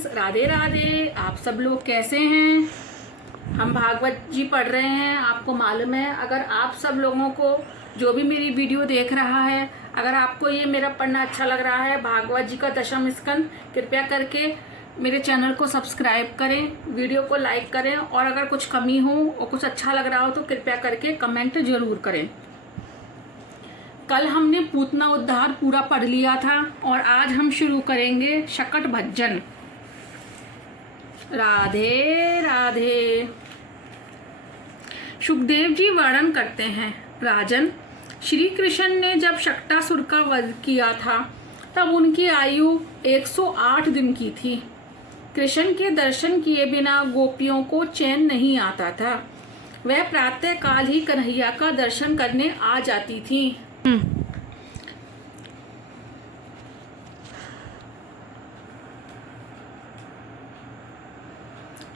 Friends, Radhe Radhe. आप सब लोग कैसे हैं? हम भागवत जी पढ़ रहे हैं। आपको मालूम है, अगर आप सब लोगों को जो भी मेरी वीडियो देख रहा है, अगर आपको ये मेरा पढ़ना अच्छा लग रहा है, भागवत जी का दशम स्कंद, कृपया करके मेरे चैनल को सब्सक्राइब करें, वीडियो को लाइक करें, और अगर कुछ कमी हो और कुछ अच्छा लग रहा हो तो कृपया करके कमेंट जरूर करें। कल हमने पूतना उद्धार पूरा पढ़ लिया था और आज हम शुरू करेंगे शकट भज्जन। राधे राधे। सुखदेव जी वर्णन करते हैं, राजन, श्री कृष्ण ने जब शक्टासुर का वध किया था तब उनकी आयु 108 दिन की थी। कृष्ण के दर्शन किए बिना गोपियों को चैन नहीं आता था। वह प्रातः काल ही कन्हैया का दर्शन करने आ जाती थी।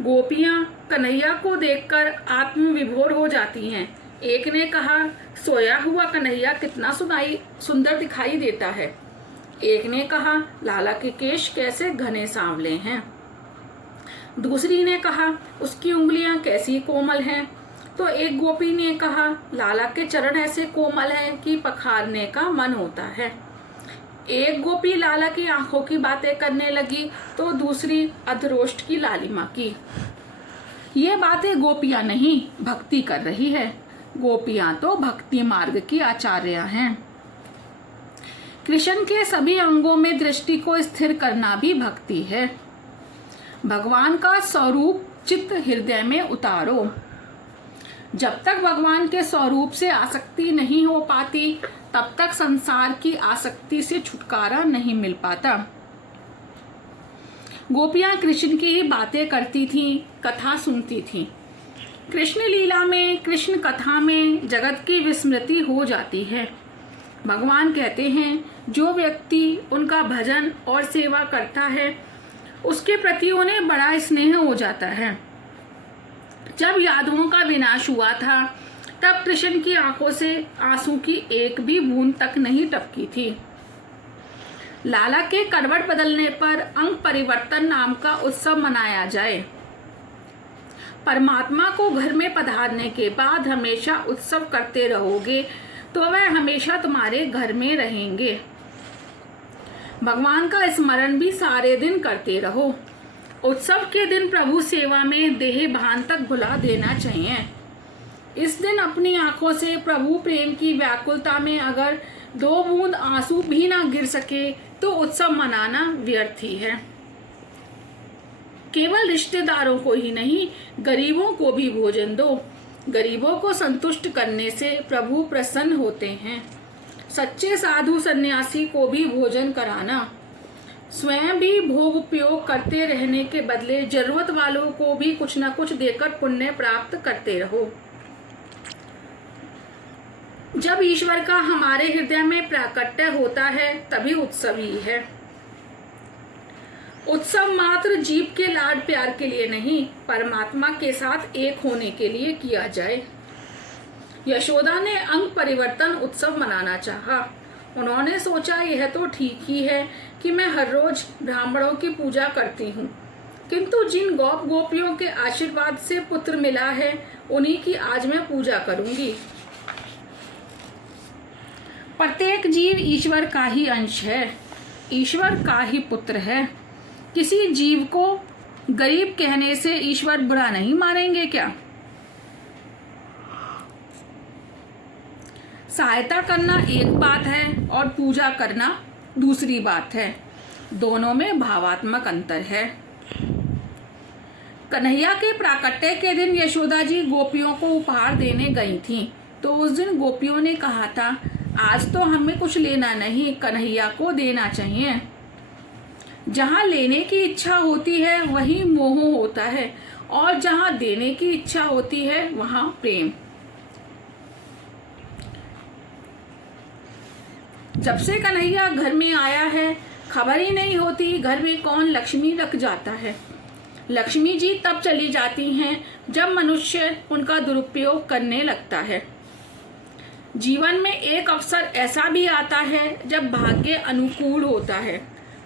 गोपियां कन्हैया को देखकर आत्मविभोर हो जाती हैं। एक ने कहा, सोया हुआ कन्हैया कितना सुंदर दिखाई देता है। एक ने कहा, लाला के केश कैसे घने सांवले हैं। दूसरी ने कहा, उसकी उंगलियां कैसी कोमल हैं। तो एक गोपी ने कहा, लाला के चरण ऐसे कोमल हैं कि पखारने का मन होता है। एक गोपी लाला की आंखों की बातें करने लगी तो दूसरी अधरोष्ट की लालिमा की। ये बातें गोपियां नहीं, भक्ति कर रही है। गोपियां तो भक्ति मार्ग की आचार्य हैं। कृष्ण के सभी अंगों में दृष्टि को स्थिर करना भी भक्ति है। भगवान का स्वरूप चित्त हृदय में उतारो। जब तक भगवान के स्वरूप से आसक्ति नहीं हो पाती तब तक संसार की आसक्ति से छुटकारा नहीं मिल पाता। गोपियां कृष्ण की ही बातें करती थीं, कथा सुनती थीं। कृष्ण लीला में, कृष्ण कथा में जगत की विस्मृति हो जाती है। भगवान कहते हैं, जो व्यक्ति उनका भजन और सेवा करता है उसके प्रति उन्हें बड़ा स्नेह हो जाता है। जब यादवों का विनाश हुआ था तब कृष्ण की आंखों से आंसू की एक भी बूंद तक नहीं टपकी थी। लाला के करवट बदलने पर अंग परिवर्तन नाम का उत्सव मनाया जाए। परमात्मा को घर में पधारने के बाद हमेशा उत्सव करते रहोगे तो वह हमेशा तुम्हारे घर में रहेंगे। भगवान का स्मरण भी सारे दिन करते रहो। उत्सव के दिन प्रभु सेवा में देह भान तक भुला देना चाहिए। इस दिन अपनी आंखों से प्रभु प्रेम की व्याकुलता में अगर 2 बूंद आंसू भी ना गिर सके तो उत्सव मनाना व्यर्थ ही है। केवल रिश्तेदारों को ही नहीं, गरीबों को भी भोजन दो। गरीबों को संतुष्ट करने से प्रभु प्रसन्न होते हैं। सच्चे साधु सन्यासी को भी भोजन कराना। स्वयं भी भोग उपयोग करते रहने के बदले जरूरत वालों को भी कुछ न कुछ देकर पुण्य प्राप्त करते रहो। जब ईश्वर का हमारे हृदय में प्राकट्य होता है तभी उत्सव ही है। उत्सव मात्र जीव के लाड प्यार के लिए नहीं, परमात्मा के साथ एक होने के लिए किया जाए। यशोदा ने अंग परिवर्तन उत्सव मनाना चाहा। उन्होंने सोचा, यह तो ठीक ही है कि मैं हर रोज ब्राह्मणों की पूजा करती हूँ, किंतु जिन गोपियों के आशीर्वाद से पुत्र मिला है उन्हीं की आज मैं पूजा करूंगी। प्रत्येक जीव ईश्वर का ही अंश है, ईश्वर का ही पुत्र है। किसी जीव को गरीब कहने से ईश्वर बुरा नहीं मानेंगे क्या? सहायता करना एक बात है और पूजा करना दूसरी बात है। दोनों में भावात्मक अंतर है। कन्हैया के प्राकट्य के दिन यशोदा जी गोपियों को उपहार देने गई थीं, तो उस दिन गोपियों ने कहा था, आज तो हमें कुछ लेना नहीं, कन्हैया को देना चाहिए। जहाँ लेने की इच्छा होती है वहीं मोह होता है, और जहाँ देने की इच्छा होती है वहाँ प्रेम। जब से कन्हैया घर में आया है खबर ही नहीं होती घर में कौन लक्ष्मी रख जाता है। लक्ष्मी जी तब चली जाती हैं जब मनुष्य उनका दुरुपयोग करने लगता है। जीवन में एक अवसर ऐसा भी आता है जब भाग्य अनुकूल होता है।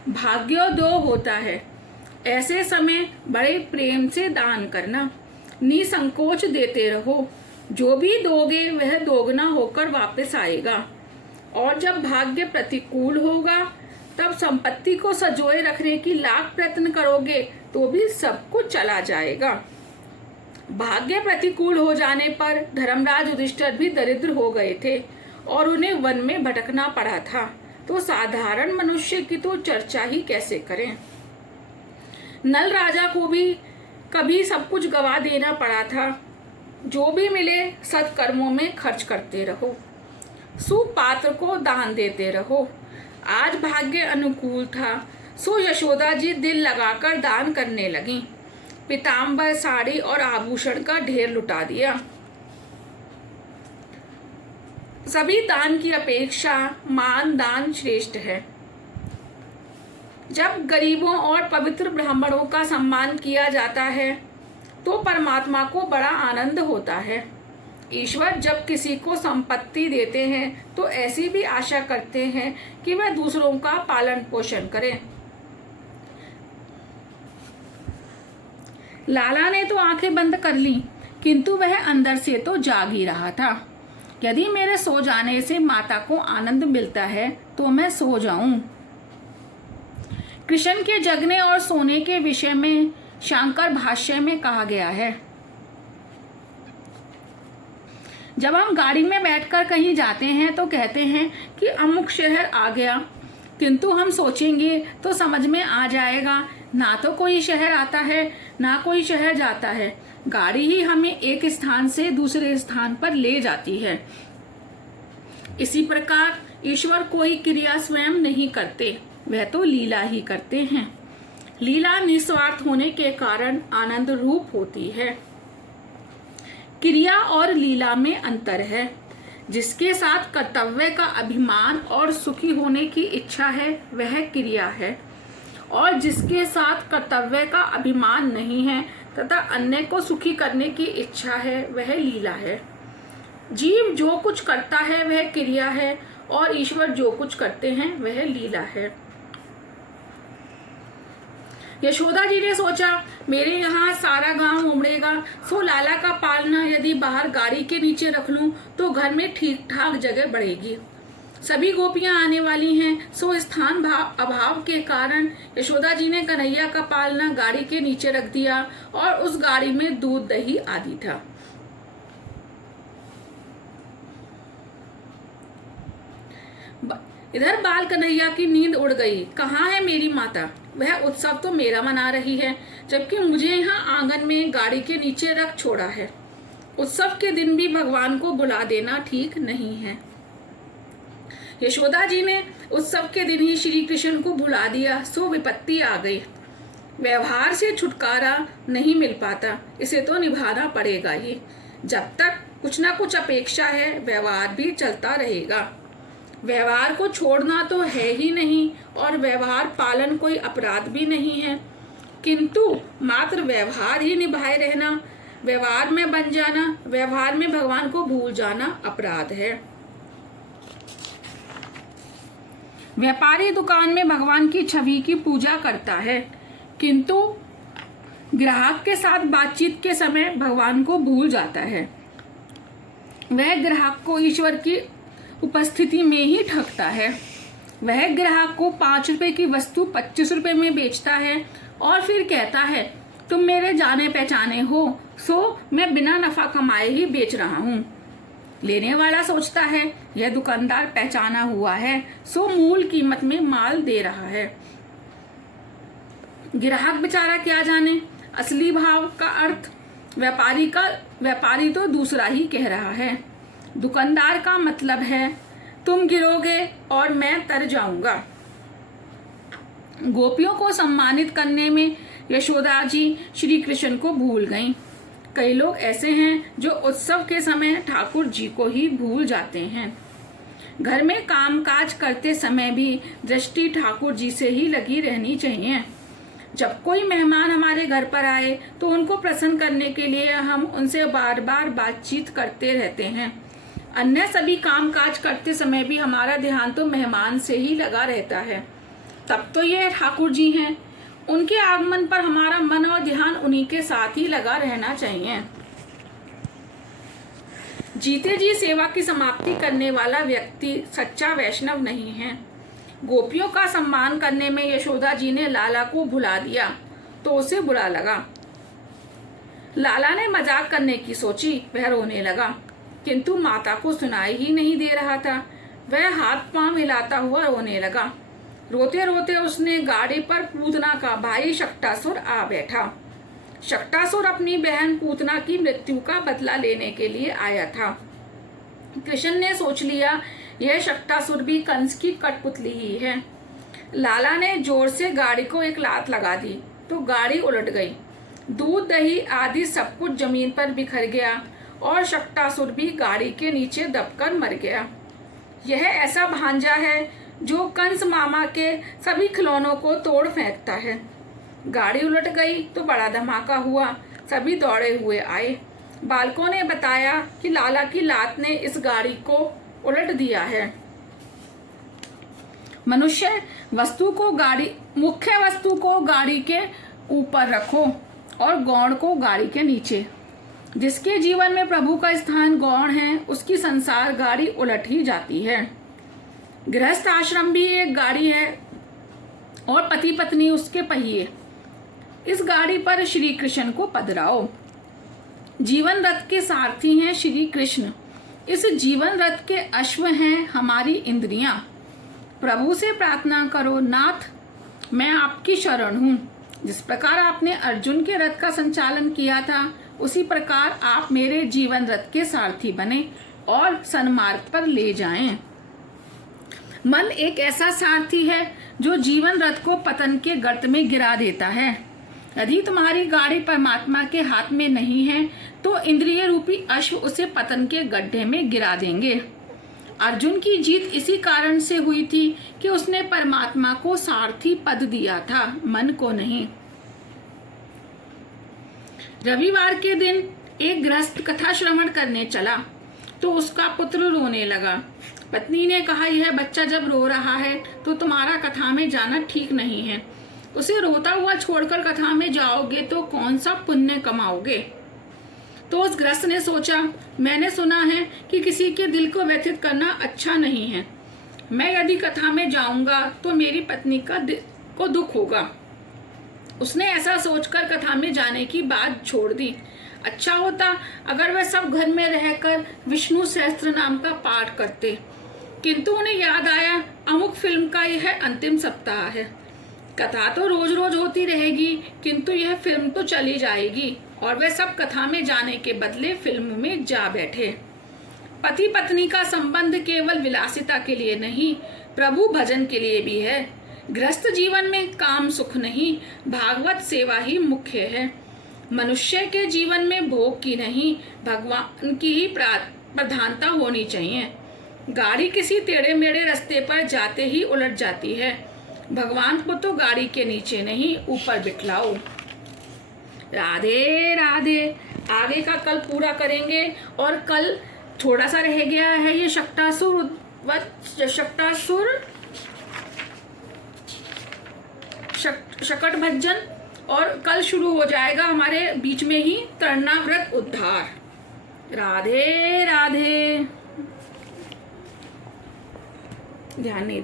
भाग्योदय होता है। ऐसे समय बड़े प्रेम से दान करना, निसंकोच देते रहो। जो भी दोगे वह दोगुना होकर वापस आएगा। और जब भाग्य प्रतिकूल होगा तब संपत्ति को संजोए रखने की लाख प्रयत्न करोगे तो भी सब कुछ चला जाएगा। भाग्य प्रतिकूल हो जाने पर धर्मराज युधिष्ठिर भी दरिद्र हो गए थे और उन्हें वन में भटकना पड़ा था, तो साधारण मनुष्य की तो चर्चा ही कैसे करें। नल राजा को भी कभी सब कुछ गवा देना पड़ा था। जो भी मिले सत्कर्मों में खर्च करते रहो, सुपात्र को दान देते रहो। आज भाग्य अनुकूल था, सो यशोदा जी दिल लगाकर दान करने लगी। पीताम्बर, साड़ी और आभूषण का ढेर लुटा दिया। सभी दान की अपेक्षा मान दान श्रेष्ठ है। जब गरीबों और पवित्र ब्राह्मणों का सम्मान किया जाता है तो परमात्मा को बड़ा आनंद होता है। ईश्वर जब किसी को संपत्ति देते हैं तो ऐसी भी आशा करते हैं कि वह दूसरों का पालन पोषण करे। लाला ने तो आंखें बंद कर ली, किंतु वह अंदर से तो जाग ही रहा था। यदि मेरे सो जाने से माता को आनंद मिलता है तो मैं सो जाऊं। कृष्ण के जगने और सोने के विषय में शांकर भाष्य में कहा गया है, जब हम गाड़ी में बैठकर कहीं जाते हैं तो कहते हैं कि अमुक शहर आ गया, किंतु हम सोचेंगे तो समझ में आ जाएगा ना तो कोई शहर आता है ना कोई शहर जाता है। गाड़ी ही हमें एक स्थान से दूसरे स्थान पर ले जाती है। इसी प्रकार ईश्वर कोई क्रिया स्वयं नहीं करते, वह तो लीला ही करते हैं। लीला निस्वार्थ होने के कारण आनंद रूप होती है। क्रिया और लीला में अंतर है। जिसके साथ कर्तव्य का अभिमान और सुखी होने की इच्छा है वह क्रिया है, और जिसके साथ कर्तव्य का अभिमान नहीं है तथा अन्य को सुखी करने की इच्छा है वह लीला है। जीव जो कुछ करता है वह क्रिया है और ईश्वर जो कुछ करते हैं वह लीला है। यशोदा जी ने सोचा मेरे यहाँ सारा गांव उमड़ेगा, सो लाला का पालना यदि बाहर गाड़ी के नीचे रख लूं तो घर में ठीक ठाक जगह बढ़ेगी। सभी गोपियां आने वाली हैं, सो स्थान अभाव के कारण यशोदा जी ने कन्हैया का पालना गाड़ी के नीचे रख दिया और उस गाड़ी में दूध दही आदि था। इधर बाल कन्हैया की नींद उड़ गई। कहाँ है मेरी माता? वह उत्सव तो मेरा मना रही है, जबकि मुझे यहाँ आंगन में गाड़ी के नीचे रख छोड़ा है। उत्सव के दिन भी भगवान को बुला देना ठीक नहीं है। यशोदा जी ने उत्सव के दिन ही श्री कृष्ण को भुला दिया, सो विपत्ति आ गई। व्यवहार से छुटकारा नहीं मिल पाता, इसे तो निभाना पड़ेगा ही। जब तक कुछ ना कुछ अपेक्षा है व्यवहार भी चलता रहेगा। व्यवहार को छोड़ना तो है ही नहीं और व्यवहार पालन कोई अपराध भी नहीं है, किंतु मात्र व्यवहार ही निभाए रहना, व्यवहार में बन जाना, व्यवहार में भगवान को भूल जाना अपराध है। व्यापारी दुकान में भगवान की छवि की पूजा करता है, किंतु ग्राहक के साथ बातचीत के समय भगवान को भूल जाता है। वह ग्राहक को ईश्वर की उपस्थिति में ही ठगता है। वह ग्राहक को 5 रुपए की वस्तु 25 रुपए में बेचता है और फिर कहता है तुम मेरे जाने पहचाने हो, सो मैं बिना नफा कमाए ही बेच रहा हूँ। लेने वाला सोचता है यह दुकानदार पहचाना हुआ है, सो मूल कीमत में माल दे रहा है। ग्राहक बेचारा क्या जाने असली भाव का अर्थ। व्यापारी तो दूसरा ही कह रहा है। दुकानदार का मतलब है तुम गिरोगे और मैं तर जाऊंगा। गोपियों को सम्मानित करने में यशोदा जी श्री कृष्ण को भूल गईं। कई लोग ऐसे हैं जो उत्सव के समय ठाकुर जी को ही भूल जाते हैं। घर में कामकाज करते समय भी दृष्टि ठाकुर जी से ही लगी रहनी चाहिए। जब कोई मेहमान हमारे घर पर आए तो उनको प्रसन्न करने के लिए हम उनसे बार बार बातचीत करते रहते हैं। अन्य सभी कामकाज करते समय भी हमारा ध्यान तो मेहमान से ही लगा रहता है। तब तो ये ठाकुर जी हैं, उनके आगमन पर हमारा मन और ध्यान उन्हीं के साथ ही लगा रहना चाहिए। जीते जी सेवा की समाप्ति करने वाला व्यक्ति सच्चा वैष्णव नहीं है। गोपियों का सम्मान करने में यशोदा जी ने लाला को भुला दिया तो उसे बुरा लगा। लाला ने मजाक करने की सोची, वह रोने लगा, किंतु माता को सुनाई ही नहीं दे रहा था। वह हाथ पांव हिलाता हुआ रोने लगा। रोते रोते उसने गाड़ी पर पूतना का भाई शक्टासुर आ बैठा। शक्टासुर अपनी बहन पूतना की मृत्यु का बदला लेने के लिए आया था। कृष्ण ने सोच लिया यह शक्टासुर भी कंस की कठपुतली ही है। लाला ने जोर से गाड़ी को एक लात लगा दी तो गाड़ी उलट गई। दूध दही आदि सब कुछ जमीन पर बिखर गया और शक्टासुर भी गाड़ी के नीचे दबकर मर गया। यह ऐसा भांजा है जो कंस मामा के सभी खिलौनों को तोड़ फेंकता है। गाड़ी उलट गई तो बड़ा धमाका हुआ। सभी दौड़े हुए आए। बालकों ने बताया कि लाला की लात ने इस गाड़ी को उलट दिया है। मुख्य वस्तु को गाड़ी के ऊपर रखो और गौण को गाड़ी के नीचे। जिसके जीवन में प्रभु का स्थान गौण है उसकी संसार गाड़ी उलट ही जाती है। गृहस्थ आश्रम भी एक गाड़ी है और पति पत्नी उसके पहिए। इस गाड़ी पर श्री कृष्ण को पधराओ। जीवन रथ के सारथी हैं श्री कृष्ण। इस जीवन रथ के अश्व हैं हमारी इंद्रियां। प्रभु से प्रार्थना करो, नाथ मैं आपकी शरण हूँ। जिस प्रकार आपने अर्जुन के रथ का संचालन किया था उसी प्रकार आप मेरे जीवन रथ के सारथी बने और सन्मार्ग पर ले जाएं। मन एक ऐसा सारथी है जो जीवन रथ को पतन के गर्त में गिरा देता है। यदि तुम्हारी गाड़ी परमात्मा के हाथ में नहीं है तो इंद्रिय रूपी अश्व उसे पतन के गड्ढे में गिरा देंगे। अर्जुन की जीत इसी कारण से हुई थी कि उसने परमात्मा को सारथी पद दिया था, मन को नहीं। रविवार के दिन एक गृहस्थ कथा श्रवण करने चला तो उसका पुत्र रोने लगा। पत्नी ने कहा, यह बच्चा जब रो रहा है तो तुम्हारा कथा में जाना ठीक नहीं है। उसे रोता हुआ छोड़कर कथा में जाओगे तो कौन सा पुण्य कमाओगे। तो उस गृहस्थ ने सोचा, मैंने सुना है कि किसी के दिल को व्यथित करना अच्छा नहीं है। मैं यदि कथा में जाऊंगा तो मेरी पत्नी को दुख होगा। उसने ऐसा सोचकर कथा में जाने की बात छोड़ दी। अच्छा होता अगर वह सब घर में रहकर विष्णु सहस्त्र नाम का पाठ करते, किंतु उन्हें याद आया अमुक फिल्म का यह अंतिम सप्ताह है। कथा तो रोज रोज होती रहेगी किंतु यह फिल्म तो चली जाएगी और वे सब कथा में जाने के बदले फिल्म में जा बैठे। पति पत्नी का संबंध केवल विलासिता के लिए नहीं, प्रभु भजन के लिए भी है। गृहस्थ जीवन में काम सुख नहीं, भागवत सेवा ही मुख्य है। मनुष्य के जीवन में भोग की नहीं, भगवान की ही प्रधानता होनी चाहिए। गाड़ी किसी टेढ़े मेढ़े रास्ते पर जाते ही उलट जाती है। भगवान को तो गाड़ी के नीचे नहीं ऊपर बिठलाओ। राधे राधे। आगे का कल पूरा करेंगे और कल थोड़ा सा रह गया है ये शकट भजन और कल शुरू हो जाएगा हमारे बीच में ही तृणाव्रत उद्धार। राधे राधे। ध्यान नहीं